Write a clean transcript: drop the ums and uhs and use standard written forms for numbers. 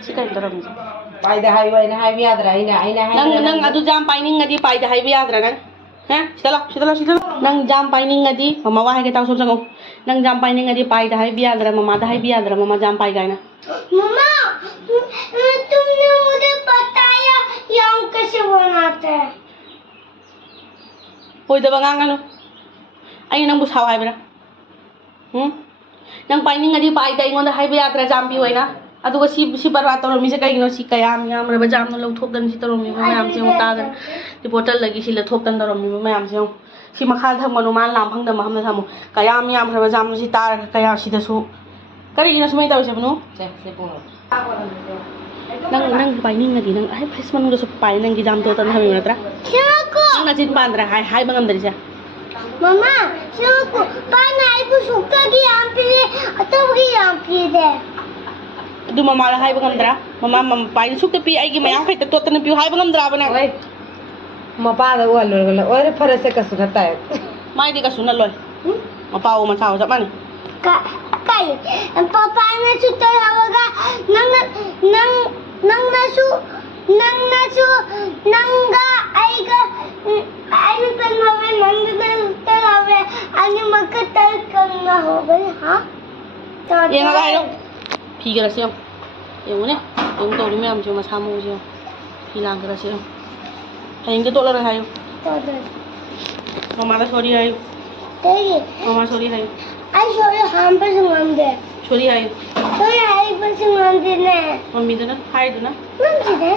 ꯁꯤ ꯀꯩ ꯇꯧꯔꯝꯃꯤꯁꯦ ꯄꯥꯏꯗ ꯍꯥꯏꯕ ꯑꯩꯅ ꯌꯥꯗ꯭ꯔꯥ ꯅꯪ ꯑꯗꯨ ꯖꯥꯝ ꯄꯥꯏꯅꯤꯡꯉꯗꯤ ꯄꯥꯏꯗ ꯍꯥꯏꯕ ꯌꯥꯗ꯭ꯔꯥ ꯅꯪ ꯍꯥ ꯁꯤꯗ ꯂꯥꯎ ꯅꯪ ꯖꯥꯝ ꯄꯥꯏꯅꯤꯡꯉꯗꯤ ꯃꯃꯥ ꯋꯥ ꯍꯥꯏꯒꯦ ꯇꯥꯎ ꯁꯨꯝ ꯆꯪꯉꯣ ꯅꯪ ꯖꯥꯝ ꯄꯥꯏꯅꯤꯡꯉꯗꯤ ꯄꯥꯏꯗ ꯍꯥꯏꯕ ꯌꯥꯗ꯭ꯔꯥ ꯃꯃꯥꯗ ꯍꯥꯏꯕ ꯌꯥꯗ꯭ꯔꯥ ꯃꯃꯥ ꯖꯥꯝ ꯄꯥꯏ ꯀꯥꯏꯅ मम्मा तुमने मुझे बताया यम कैसे बनाते हैं होइदबा ngang ꯑꯩ ꯅꯪꯕꯨ ꯁꯥꯎ ꯍꯥꯏꯕ꯭ꯔꯥ ꯅꯪ ꯄꯥꯏꯅꯤꯡꯉꯗꯤ ꯄꯥꯏꯗ ꯑꯩꯉꯣꯟꯗ ꯍꯥꯏꯕ ꯌꯥꯗ꯭ꯔꯥ ꯖꯥꯝ ꯄꯤꯌꯣꯏꯅ ꯑꯗꯨꯒ ꯁꯤ ꯕꯔꯕꯥꯗ ꯇꯧꯔꯝꯃꯤꯁꯦ ꯀꯩꯒꯤꯅꯣ ꯁꯤ ꯀꯌꯥꯝ ꯌꯥꯝꯔꯕ ꯖꯥꯝꯅ ꯂꯧꯊꯣꯛꯇꯅ ꯁꯤ ꯇꯧꯔꯝꯃꯤꯕ ꯃꯌꯥꯝꯁꯦ ꯑꯃꯨꯛ ꯇꯥꯗꯅ ꯁꯤ ꯕꯣꯇꯜꯗꯒꯤ ꯁꯤ ꯂꯧꯊꯣꯛꯇꯅ ꯇꯧꯔꯝꯃꯤꯕ ꯃꯌꯥꯝꯁꯦ ꯑꯃꯨꯛ ꯁꯤ ꯃꯈꯥꯗ ꯊꯝꯒꯅꯨ ꯃꯥꯅ ꯂꯥꯝ ꯐꯪꯗꯕ ꯃꯐꯝꯗ ꯊꯝꯃꯨ ꯀꯌꯥꯝ ꯌꯥꯝꯈ꯭ꯔꯕ ꯖꯥꯝꯅꯣ ꯁꯤ ꯇꯥꯔꯒ ꯀꯌꯥ ꯁꯤꯗꯁꯨ ꯀꯔꯤꯒꯤꯅꯣ ꯁꯨꯃꯥꯏꯅ ꯇꯧꯔꯤꯁꯦꯕꯅꯣ ꯅꯪ ꯄꯥꯏꯅꯤꯡꯉꯗꯤ ꯅꯪ ꯍꯥꯏ ꯐ꯭ꯔꯤꯖ ꯃꯅꯨꯡꯗꯁꯨ ꯄꯥꯏ ꯅꯪꯒꯤ ꯖꯥꯝ ꯇꯣꯠꯇꯅ ꯊꯝꯃꯤꯕ ꯅꯠꯇ꯭ꯔꯥ ꯅꯪ ꯅꯆꯤꯟ ꯄꯥꯟꯗ꯭ꯔꯥ ꯍꯥꯏꯕ ꯉꯝꯗꯔꯤꯁꯦ मम्मा शोको पाना आइबु सुक्का की यम पीले अतब की यम पीले ꯑꯗꯨ ꯃꯃꯥꯗ ꯍꯥꯏꯕ ꯉꯝꯗ꯭ꯔꯥ ꯃꯃꯥ ꯄꯥꯏꯅ ꯁꯨꯛꯇ ꯄꯤ ꯑꯩꯒꯤ ꯃꯌꯥꯝ ꯈꯩꯇ ꯇꯣꯠꯇꯅ ꯄꯤꯌꯨ ꯍꯥꯏꯕ ꯉꯝꯗ꯭ꯔꯥꯕ ꯅꯪ ओए मपादा वालोरगला ओरे फरसे कसु नताय माइदी कसूं नल्लोय मपाओ मचाओ चप माने काय पापा ने सुत्ता हवगा नंग नंग नंगनासु नंगनासु नंगा आईगा आईने तन मवे नंगना सुत्ता हवे आणि मक तल कंगा होगे हां येंगा गायो फिगरसे येंगने येंग तोरी मैम जो मसा मोजे फि लांगरसे हयेंगे तोलर हायो ममादा सॉरी हायो तेरी ममा सॉरी हायो आई सोरे हम पे संगंदे सॉरी हायो सोरे आई पे संगंदे ने मम्मी दना हाय दना मंजी ने